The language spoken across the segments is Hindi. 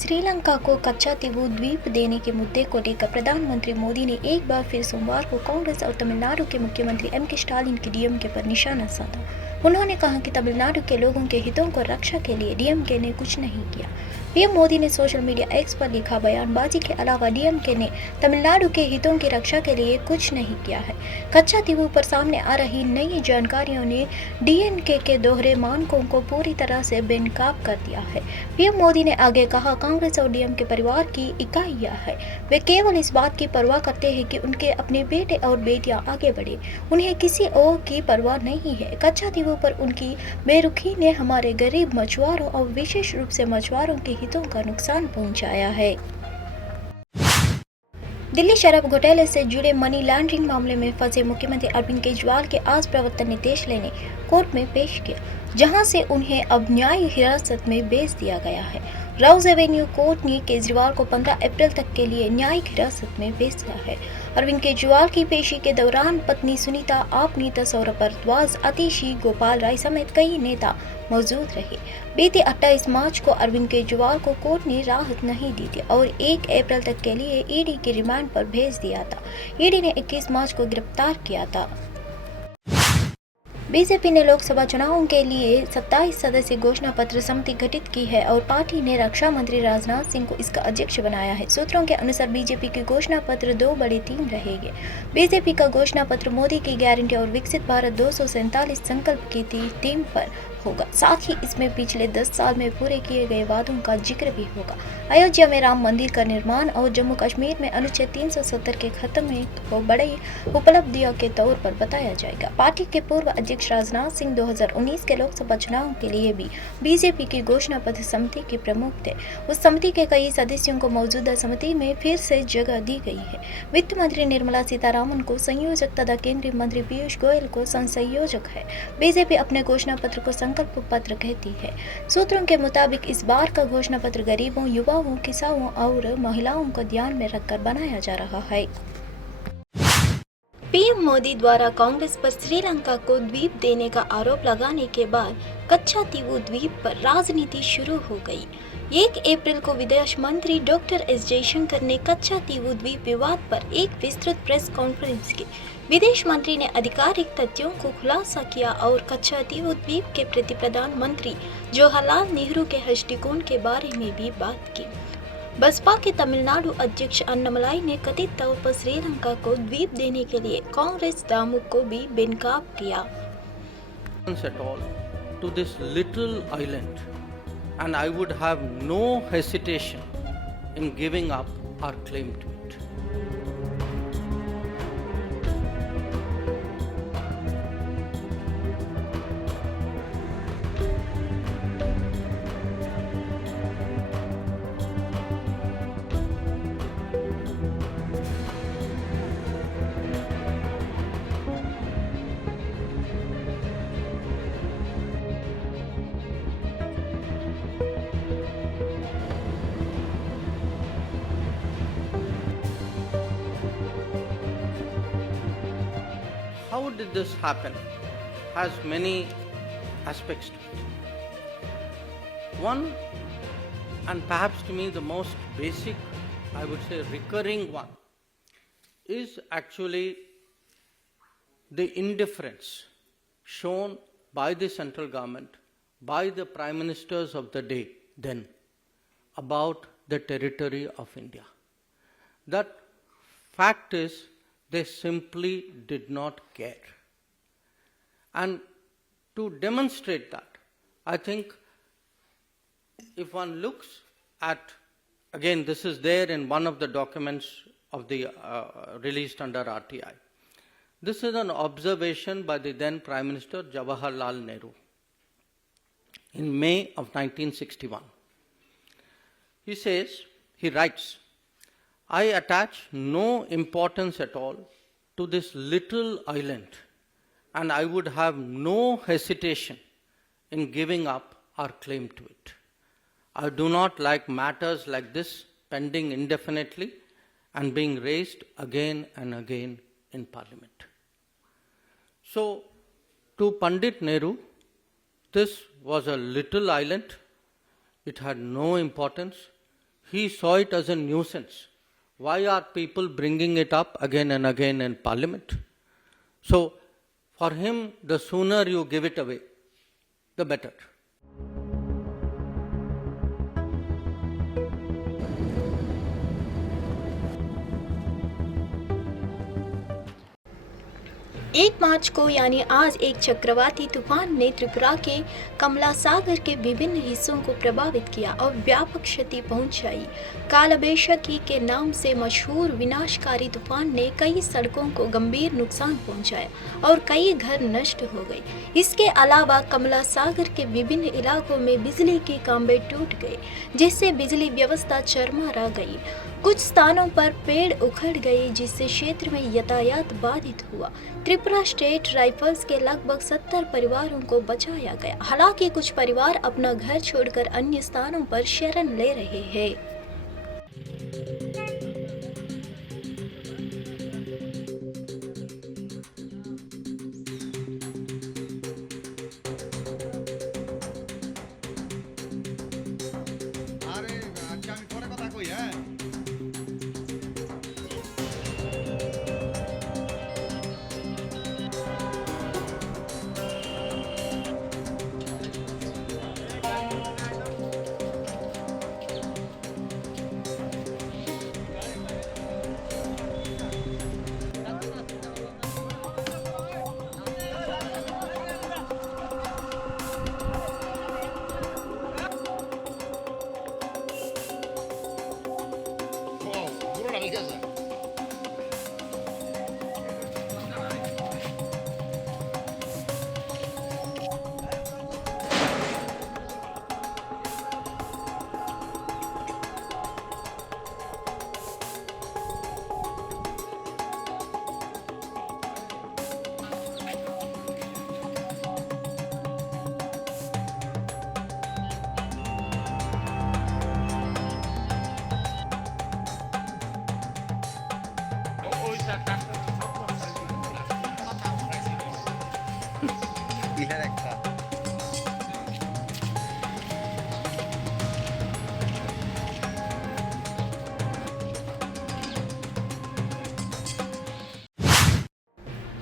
श्रीलंका को कच्चा तीवू द्वीप देने के मुद्दे को लेकर प्रधानमंत्री मोदी ने एक बार फिर सोमवार को कांग्रेस और तमिलनाडु के मुख्यमंत्री एम के स्टालिन की डीएमके पर निशाना साधा। उन्होंने कहा कि तमिलनाडु के लोगों के हितों को रक्षा के लिए डीएमके ने कुछ नहीं किया। पीएम मोदी ने सोशल मीडिया एक्स पर लिखा बयानबाजी के अलावा डीएमके ने तमिलनाडु के हितों की रक्षा के लिए कुछ नहीं किया है। कच्चा तीवू पर सामने आ रही नई जानकारियों ने डीएमके के दोहरे मानकों को पूरी तरह से बेनकाब कर दिया है। पीएम मोदी ने आगे कहा, कांग्रेस और डीएमके परिवार की इकाइयां हैं। वे केवल इस बात की परवाह करते हैं कि उनके अपने बेटे और बेटियां आगे बढ़े। उन्हें किसी और की परवाह नहीं है। कच्चा तीवू पर उनकी बेरुखी ने हमारे गरीब मछुआरों और विशेष रूप से मछुआरों के हितों का नुकसान पहुंचाया है। दिल्ली शराब घोटाले से जुड़े मनी लॉन्ड्रिंग मामले में फंसे मुख्यमंत्री अरविंद केजरीवाल के आज प्रवर्तन निदेशालय ने कोर्ट में पेश किया, जहां से उन्हें अब न्यायिक हिरासत में भेज दिया गया है। राउज एवेन्यू कोर्ट ने केजरीवाल को 15 अप्रैल तक के लिए न्यायिक हिरासत में भेज दिया है। अरविंद केजरीवाल की पेशी के दौरान पत्नी सुनीता, आप नेता सौरभ भारद्वाज, आतिशी गोपाल राय समेत कई नेता मौजूद रहे। बीते 28 मार्च को अरविंद केजरीवाल को कोर्ट ने राहत नहीं दी थी और 1 अप्रैल तक के लिए ईडी के रिमांड पर भेज दिया था। ईडी ने 21 मार्च को गिरफ्तार किया था। बीजेपी ने लोकसभा चुनावों के लिए 27 सदस्यीय घोषणा पत्र समिति गठित की है और पार्टी ने रक्षा मंत्री राजनाथ सिंह को इसका अध्यक्ष बनाया है। सूत्रों के अनुसार बीजेपी की घोषणा पत्र 2 बड़ी थीम रहेंगे। बीजेपी का घोषणा पत्र मोदी की गारंटी और विकसित भारत 247 संकल्प की थीम पर होगा। साथ ही इसमें पिछले 10 साल में पूरे किए गए वादों का जिक्र भी होगा। अयोध्या में राम मंदिर का निर्माण और जम्मू कश्मीर में अनुच्छेद 370 के खत्म को बड़ी उपलब्धियों के तौर पर बताया जाएगा। पार्टी के पूर्व अध्यक्ष राजनाथ सिंह 2019 के लोकसभा चुनाव के लिए भी बीजेपी की घोषणा पत्र समिति के प्रमुख थे। उस समिति के कई सदस्यों को मौजूदा समिति में फिर से जगह दी गई है। वित्त मंत्री निर्मला सीतारामन को संयोजक तथा केंद्रीय मंत्री पीयूष गोयल को संयोजक है। बीजेपी अपने घोषणा पत्र को संकल्प पत्र कहती है। सूत्रों के मुताबिक इस बार का घोषणा पत्र गरीबों, युवाओं, किसानों और महिलाओं को ध्यान में रखकर बनाया जा रहा है। पीएम मोदी द्वारा कांग्रेस पर श्रीलंका को द्वीप देने का आरोप लगाने के बाद कच्चा तीवू द्वीप पर राजनीति शुरू हो गई। 1 अप्रैल को विदेश मंत्री डॉक्टर एस जयशंकर ने कच्चा तीवू द्वीप विवाद पर एक विस्तृत प्रेस कॉन्फ्रेंस की। विदेश मंत्री ने आधिकारिक तथ्यों को खुलासा किया और कच्चा तीवू द्वीप के प्रति प्रधानमंत्री जवाहरलाल नेहरू के दृष्टिकोण के बारे में भी बात की। बसपा के तमिलनाडु अध्यक्ष अन्नामलाई ने कथित तौर पर श्रीलंका को द्वीप देने के लिए कांग्रेस दामुक को भी बेनकाब किया। At all to this little island, and I would have no hesitation in giving up our claim to it. How did this happen? Has many aspects to it. One, and perhaps to me the most basic, I would say recurring one, is actually the indifference shown by the central government, by the prime ministers of the day then, about the territory of India. That fact is, they simply did not care. And to demonstrate that, I think if one looks at, again this is there in one of the documents of the released under RTI. This is an observation by the then Prime Minister Jawaharlal Nehru in May of 1961. He writes, I attach no importance at all to this little island, and I would have no hesitation in giving up our claim to it. I do not like matters like this pending indefinitely and being raised again and again in Parliament. So, to Pandit Nehru, this was a little island. It had no importance. he saw it as a nuisance. Why are people bringing it up again and again in Parliament? So, for him, the sooner you give it away, the better. एक मार्च को यानी आज एक चक्रवाती तूफान ने त्रिपुरा के कमला सागर के विभिन्न हिस्सों को प्रभावित किया और व्यापक क्षति पहुंचाई। कालबैशाखी के नाम से मशहूर विनाशकारी तूफान ने कई सड़कों को गंभीर नुकसान पहुंचाया और कई घर नष्ट हो गए। इसके अलावा कमला सागर के विभिन्न इलाकों में बिजली के खंभे टूट गए, जिससे बिजली व्यवस्था चरमरा गई। कुछ स्थानों पर पेड़ उखड़ गए, जिससे क्षेत्र में यातायात बाधित हुआ। त्रिपुरा स्टेट राइफल्स के लगभग 70 परिवारों को बचाया गया। हालांकि कुछ परिवार अपना घर छोड़कर अन्य स्थानों पर शरण ले रहे हैं।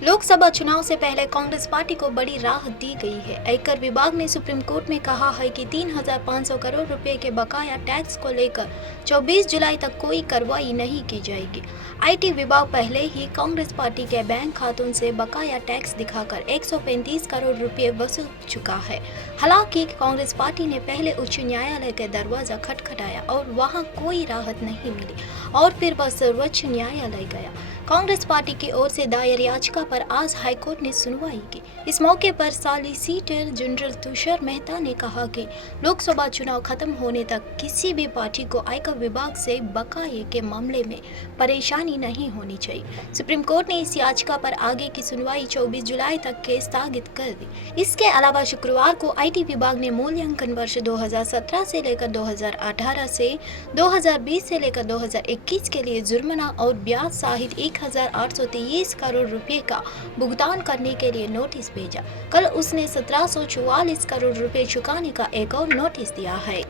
लोकसभा चुनाव से पहले कांग्रेस पार्टी को बड़ी राहत दी गई है। आयकर विभाग ने सुप्रीम कोर्ट में कहा है कि 3,500 करोड़ रुपए के बकाया टैक्स को लेकर 24 जुलाई तक कोई कार्रवाई नहीं की जाएगी। आईटी विभाग पहले ही कांग्रेस पार्टी के बैंक खातों से बकाया टैक्स दिखाकर 135 करोड़ रुपए वसूल चुका है। हालांकि कांग्रेस पार्टी ने पहले उच्च न्यायालय का दरवाजा खटखटाया और वहां कोई राहत नहीं मिली और फिर वह सर्वोच्च न्यायालय गया। कांग्रेस पार्टी की ओर से दायर याचिका पर आज हाईकोर्ट ने सुनवाई की। इस मौके पर सॉलिसिटर जनरल तुषार मेहता ने कहा कि लोकसभा चुनाव खत्म होने तक किसी भी पार्टी को आयकर विभाग से बकाये के मामले में परेशानी नहीं होनी चाहिए। सुप्रीम कोर्ट ने इस याचिका पर आगे की सुनवाई 24 जुलाई तक के स्थगित कर दी। इसके अलावा शुक्रवार को आईटी विभाग ने मूल्यांकन वर्ष 2017 से लेकर 2018 से 2020 से लेकर 2021 के लिए जुर्माना और ब्याज सहित 1,823 करोड़ रुपए का भुगतान करने के लिए नोटिस भेजा। कल उसने 1,744 करोड़ रुपए चुकाने का एक और नोटिस दिया है।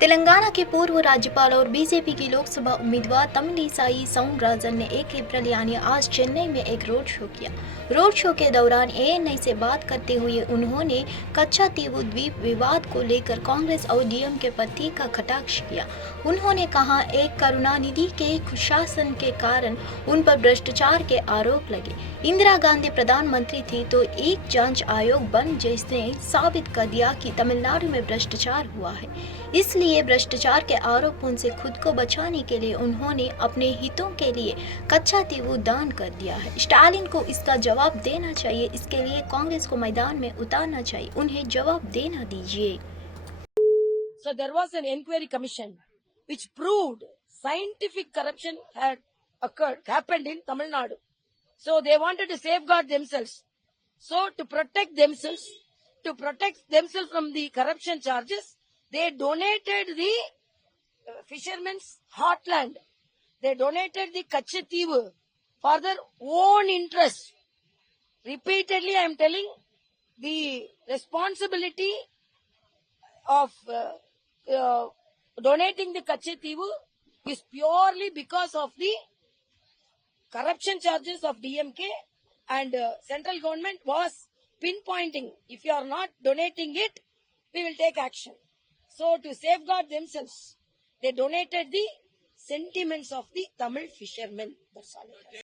तेलंगाना के पूर्व राज्यपाल और बीजेपी की लोकसभा उम्मीदवार तमिलिसाई सौंदरराजन ने 1 अप्रैल यानी आज चेन्नई में एक रोड शो किया। रोड शो के दौरान एएनआई से बात करते हुए उन्होंने कच्चा तीवु द्वीप विवाद को लेकर कांग्रेस और डीएमके पर तीखा कटाक्ष किया। उन्होंने कहा, एक करुणानिधि के कुशासन के कारण उन पर भ्रष्टाचार के आरोप लगे। इंदिरा गांधी प्रधानमंत्री थी तो एक जांच आयोग बन जिसने साबित कर दिया कि तमिलनाडु में भ्रष्टाचार हुआ है। इसलिए भ्रष्टाचार के आरोपों से खुद को बचाने के लिए उन्होंने अपने हितों के लिए कच्चा तीवु दान कर दिया है। स्टालिन को इसका जवाब देना चाहिए। इसके लिए कांग्रेस को मैदान में उतारना चाहिए। उन्हें जवाब देना दीजिए। So there was an inquiry commission which proved scientific corruption had happened in Tamil Nadu. So they wanted to safeguard themselves. So to protect themselves from the corruption charges, they donated the fishermen's heartland. They donated the Kachativu for their own interest. Repeatedly I am telling, the responsibility of donating the Kachetivu is purely because of the corruption charges of DMK, and central government was pinpointing, if you are not donating it, we will take action. So to safeguard themselves, they donated the sentiments of the Tamil fishermen. That's all it is.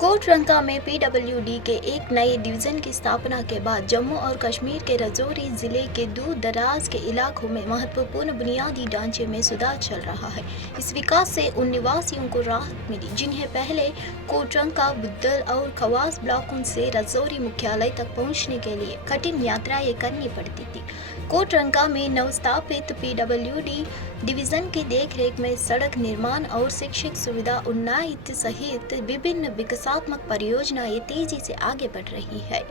Kotranka में पीडब्ल्यूडी के एक नए डिवीजन की स्थापना के बाद जम्मू और कश्मीर के राजौरी जिले के दूर दराज के इलाकों में महत्वपूर्ण बुनियादी ढांचे में सुधार चल रहा है। इस विकास से उन निवासियों को राहत मिली जिन्हें पहले कोटरंका, बुद्धल और खवास ब्लॉकों से राजौरी मुख्यालय तक पहुंचने के लिए कठिन यात्राएं करनी पड़ती थी। कोटरंका में नवस्थापित पीडब्ल्यूडी डिवीजन की देखरेख में सड़क निर्माण और शिक्षक सुविधा उन्नयन सहित विभिन्न विकासात्मक परियोजनाएं तेजी से आगे बढ़ रही है।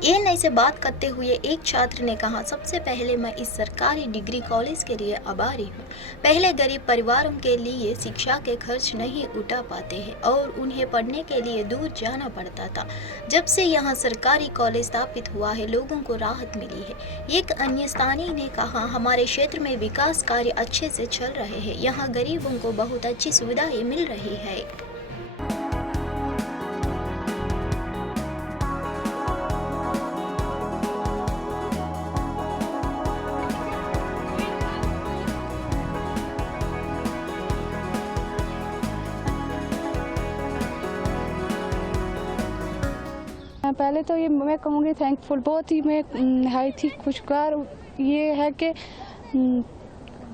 एएनआई से बात करते हुए एक छात्र ने कहा, सबसे पहले मैं इस सरकारी डिग्री कॉलेज के लिए आभारी हूँ। पहले गरीब परिवारों के लिए शिक्षा के खर्च नहीं उठा पाते हैं और उन्हें पढ़ने के लिए दूर जाना पड़ता था। जब से यहाँ सरकारी कॉलेज स्थापित हुआ है, लोगों को राहत मिली है। एक अन्य स्थानीय ने कहा, हमारे क्षेत्र में विकास कार्य अच्छे से चल रहे हैं। यहाँ गरीबों को बहुत अच्छी सुविधाएं मिल रही है। पहले तो ये मैं कहूँगी थैंकफुल, बहुत ही मैं है थी खुशगवार ये है कि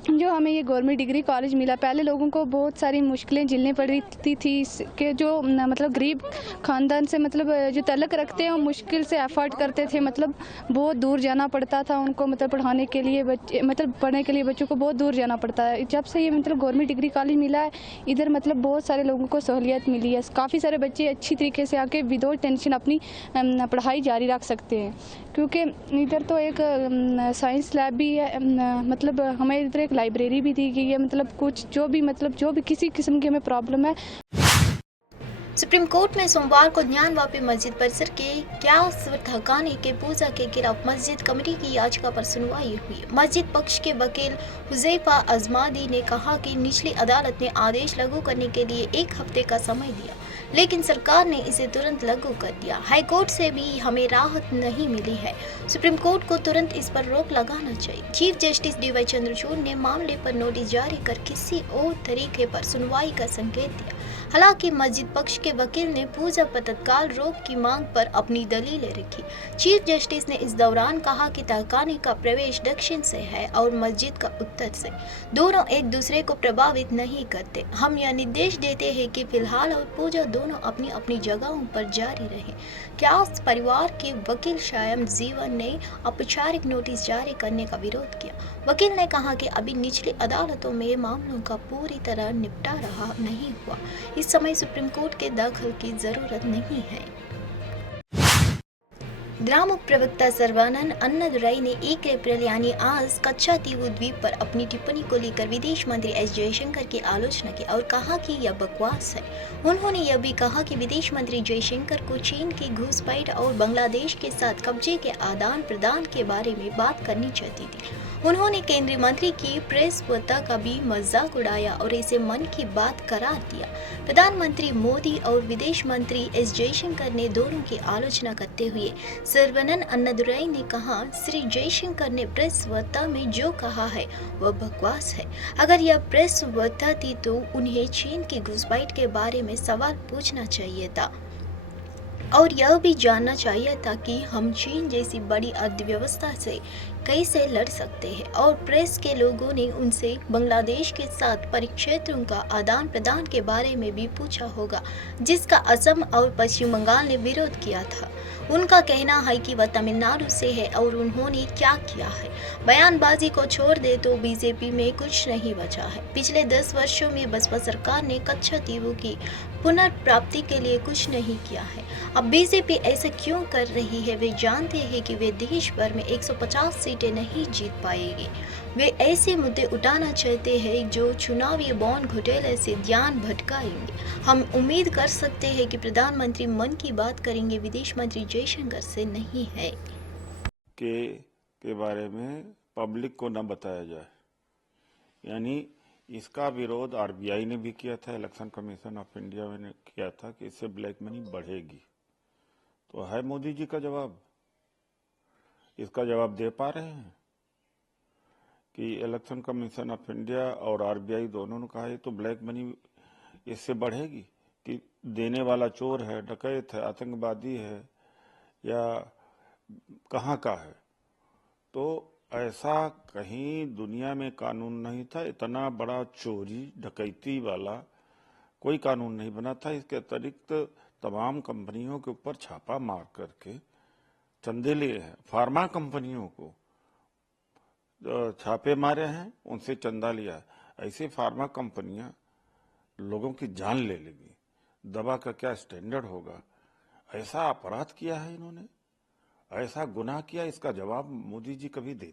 जो हमें ये गवर्नमेंट डिग्री कॉलेज मिला। पहले लोगों को बहुत सारी मुश्किलें झेलनी पड़ती थी कि जो मतलब गरीब ख़ानदान से मतलब जो तल्लक रखते हैं वो मुश्किल से अफोर्ड करते थे, मतलब बहुत दूर जाना पड़ता था उनको, मतलब पढ़ाने के लिए पढ़ने के लिए बच्चों को बहुत दूर जाना पड़ता है। जब से ये मतलब गवर्नमेंट डिग्री कॉलेज मिला है, इधर मतलब बहुत सारे लोगों को सहूलियत मिली है। काफ़ी सारे बच्चे अच्छी तरीके से आके विदाउट टेंशन अपनी पढ़ाई जारी रख सकते हैं, क्योंकि इधर तो एक साइंस लैब भी है, मतलब हमें इधर एक लाइब्रेरी भी दी गई है। मतलब कुछ जो भी किसी किस्म की हमें प्रॉब्लम है। सुप्रीम कोर्ट में सोमवार को ज्ञानवापी मस्जिद परिसर के क्यास ठकाने के पूजा के खिलाफ मस्जिद कमेटी की याचिका पर सुनवाई हुई। मस्जिद पक्ष के वकील हुजैफा अजमादी ने कहा कि निचली अदालत ने आदेश लागू करने के लिए 1 हफ्ते का समय दिया, लेकिन सरकार ने इसे तुरंत लागू कर दिया। हाई कोर्ट से भी हमें राहत नहीं मिली है। सुप्रीम कोर्ट को तुरंत इस पर रोक लगाना चाहिए। चीफ जस्टिस डीवाई चंद्रचूड़ ने मामले पर नोटिस जारी कर किसी और तरीके पर सुनवाई का संकेत दिया। हालांकि मस्जिद पक्ष के वकील ने पूजा पर तत्काल रोक की मांग पर अपनी दलीलें रखी। चीफ जस्टिस ने इस दौरान कहा कि तहखाने का प्रवेश दक्षिण से है और मस्जिद का उत्तर से, दोनों एक दूसरे को प्रभावित नहीं करते। हम यह निर्देश देते हैं कि फिलहाल और पूजा दोनों अपनी अपनी जगहों पर जारी रहे। क्यास परिवार के वकील श्याम जीवन ने औपचारिक नोटिस जारी करने का विरोध किया। वकील ने कहा कि अभी निचली अदालतों में मामलों का पूरी तरह निपटारा नहीं हुआ। इस समय सुप्रीम कोर्ट के दखल की जरूरत नहीं है। द्रामुक प्रवक्ता सर्बानंद अन्नादुराई ने 1 अप्रैल यानी आज कच्छातीवु द्वीप पर अपनी टिप्पणी को लेकर विदेश मंत्री एस जयशंकर की आलोचना की और कहा कि यह बकवास है। उन्होंने यह भी कहा कि विदेश मंत्री जयशंकर को चीन की घुसपैठ और बांग्लादेश के साथ कब्जे के आदान प्रदान के बारे में बात करनी चाहती थी। उन्होंने केंद्रीय मंत्री की प्रेस वार्ता का भी मजाक उड़ाया और इसे मन की बात करार दिया। प्रधानमंत्री मोदी और विदेश मंत्री एस जयशंकर ने दोनों की आलोचना करते हुए सर्बानंद अन्नादुराई ने कहा, श्री जयशंकर ने प्रेस वार्ता में जो कहा है वह बकवास है। अगर यह प्रेस वार्ता थी तो उन्हें चीन की घुसपैठ के बारे में सवाल पूछना चाहिए था और यह भी जानना चाहिए था कि हम चीन जैसी बड़ी अर्थव्यवस्था से कैसे लड़ सकते हैं। और प्रेस के लोगों ने उनसे बांग्लादेश के साथ परिक्षेत्रों का आदान प्रदान के बारे में भी पूछा होगा, जिसका असम और पश्चिम बंगाल ने विरोध किया था। उनका कहना है कि वह तमिलनाडु से है और उन्होंने क्या किया है। बयानबाजी को छोड़ दे तो बीजेपी में कुछ नहीं बचा है। पिछले 10 वर्षों में बसपा सरकार ने कच्छातीवु की पुनर्प्राप्ति के लिए कुछ नहीं किया है। अब बीजेपी ऐसा क्यों कर रही है? वे जानते हैं कि वे देश भर में 150 सीटें नहीं जीत पाएगी। वे ऐसे मुद्दे उठाना चाहते हैं जो चुनावी बॉन्ड घोटाले से ध्यान भटकाएंगे। हम उम्मीद कर सकते हैं कि प्रधानमंत्री मन की बात करेंगे, विदेश मंत्री जयशंकर से नहीं है। के बारे में पब्लिक को न बताया जाए। यानी इसका विरोध आरबीआई ने भी किया था, इलेक्शन कमीशन ऑफ इंडिया ने किया था कि इससे ब्लैक मनी बढ़ेगी। तो है मोदी जी का जवाब, इसका जवाब दे पा रहे हैं कि इलेक्शन कमीशन ऑफ इंडिया और आरबीआई दोनों ने कहा है तो ब्लैक मनी इससे बढ़ेगी कि देने वाला चोर है, डकैत है, आतंकवादी है या कहाँ का है। तो ऐसा कहीं दुनिया में कानून नहीं था, इतना बड़ा चोरी डकैती वाला कोई कानून नहीं बना था। इसके अतिरिक्त तमाम कंपनियों के ऊपर छापा मार करके चंदे लिए हैं, फार्मा कंपनियों को छापे मारे हैं, उनसे चंदा लिया है। ऐसे फार्मा कंपनियां लोगों की जान ले लेगी, दवा का क्या स्टैंडर्ड होगा। ऐसा अपराध किया है इन्होंने, ऐसा गुनाह किया, इसका जवाब मोदी जी कभी देते